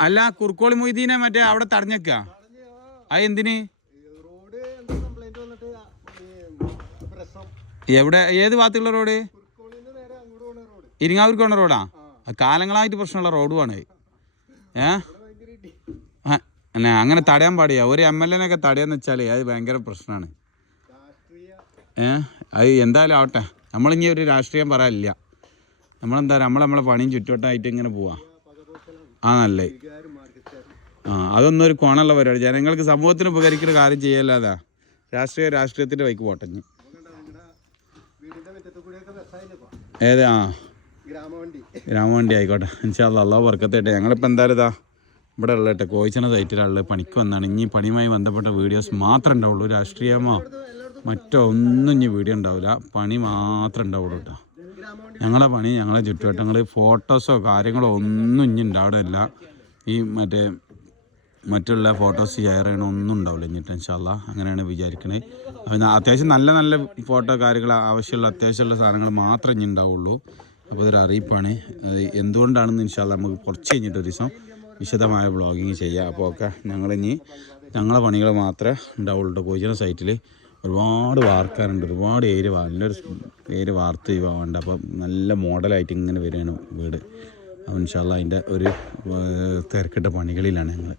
അല്ല കുർക്കോളി മൊയ്തീനെ മറ്റേ അവിടെ തടഞ്ഞേക്ക. അത് എന്തിന്? റോഡ് എന്താ കംപ്ലൈന്റ് വന്നിട്ട് പ്രശ്നം എവിടെ ഏത് ഭാഗത്തുള്ള റോഡ്? ഇരിങ്ങാവൂർക്ക് പോണ റോഡാ? കാലങ്ങളായിട്ട് പ്രശ്നമുള്ള റോഡുമാണ് ഏ? അങ്ങനെ തടയാൻ പാടില്ല. ഒരു എം എൽ എനൊക്കെ തടയാന്ന് വെച്ചാൽ അത് ഭയങ്കര പ്രശ്നമാണ്. ഏ? അത് എന്തായാലും ആവട്ടെ. നമ്മളിനി ഒരു രാഷ്ട്രീയം പറയാനില്ല. നമ്മളെന്താ നമ്മൾ നമ്മളെ പണിയും ചുറ്റുവട്ടമായിട്ട് ഇങ്ങനെ പോവാം. ആ നല്ലേ. ആ അതൊന്നും ഒരു കോണുള്ള പരിപാടി. ജനങ്ങൾക്ക് സമൂഹത്തിന് ഉപകരിക്കുന്ന കാര്യം ചെയ്യല്ലാതാ രാഷ്ട്രീയ രാഷ്ട്രീയത്തിന്റെ വൈക്ക് പോട്ടഞ്ഞ് ഏത്? ആ. ഗ്രാമവണ്ടി. രാമവണ്ടി ആയിക്കോട്ടെ. ഇൻഷാല്ല അള്ളാഹ് വർക്കത്തേട്ടെ ഞങ്ങളിപ്പോൾ എന്തായാലും ഇതാ ഇവിടെ ഉള്ള കേട്ടോ കോയിച്ചണ സൈറ്റിലുള്ള പണിക്ക് വന്നാണ്. ഇനി പണിയുമായി ബന്ധപ്പെട്ട വീഡിയോസ് മാത്രമേ ഉണ്ടാവുള്ളൂ. രാഷ്ട്രീയമോ മറ്റോ ഒന്നും ഇനി വീഡിയോ ഉണ്ടാവില്ല പണി മാത്രമേ ഉണ്ടാവുള്ളൂ കേട്ടോ. ഞങ്ങളെ പണി ഞങ്ങളെ ചുറ്റുവട്ടങ്ങൾ ഫോട്ടോസോ കാര്യങ്ങളോ ഒന്നും ഇനി ഉണ്ടാവില്ല ഈ മറ്റേ മറ്റുള്ള ഫോട്ടോസ് ഷെയർ ചെയ്യണ ഒന്നും ഉണ്ടാവില്ല ഇനി ടെൻഷല്ല അങ്ങനെയാണ് വിചാരിക്കണേ. അപ്പം അത്യാവശ്യം നല്ല നല്ല ഫോട്ടോ കാര്യങ്ങൾ ആവശ്യമുള്ള അത്യാവശ്യമുള്ള സാധനങ്ങൾ മാത്രമേ ഇനി ഉണ്ടാവുള്ളൂ അപ്പോൾ ഇതൊരു അറിയിപ്പാണ്. എന്തുകൊണ്ടാണെന്ന് ഇൻഷാല്ല നമുക്ക് കുറച്ച് കഴിഞ്ഞിട്ട് ഒരു ദിവസം വിശദമായ ബ്ലോഗിങ് ചെയ്യാം. അപ്പോൾ ഒക്കെ ഞങ്ങളിനി ഞങ്ങളെ പണികൾ മാത്രമേ ഉണ്ടാവുള്ളൂ കോഴിച്ചിന സൈറ്റിൽ ഒരുപാട് വാർക്കാറുണ്ട് ഒരുപാട് ഏര് നല്ലൊരു ഏര് വാർത്ത് യുവാവുണ്ട് അപ്പം നല്ല മോഡലായിട്ട് ഇങ്ങനെ വരികയാണ് വീട്. അപ്പം ഇൻഷാല്ല അതിന്റെ ഒരു തിരക്കിട്ട പണികളിലാണ് ഞങ്ങൾ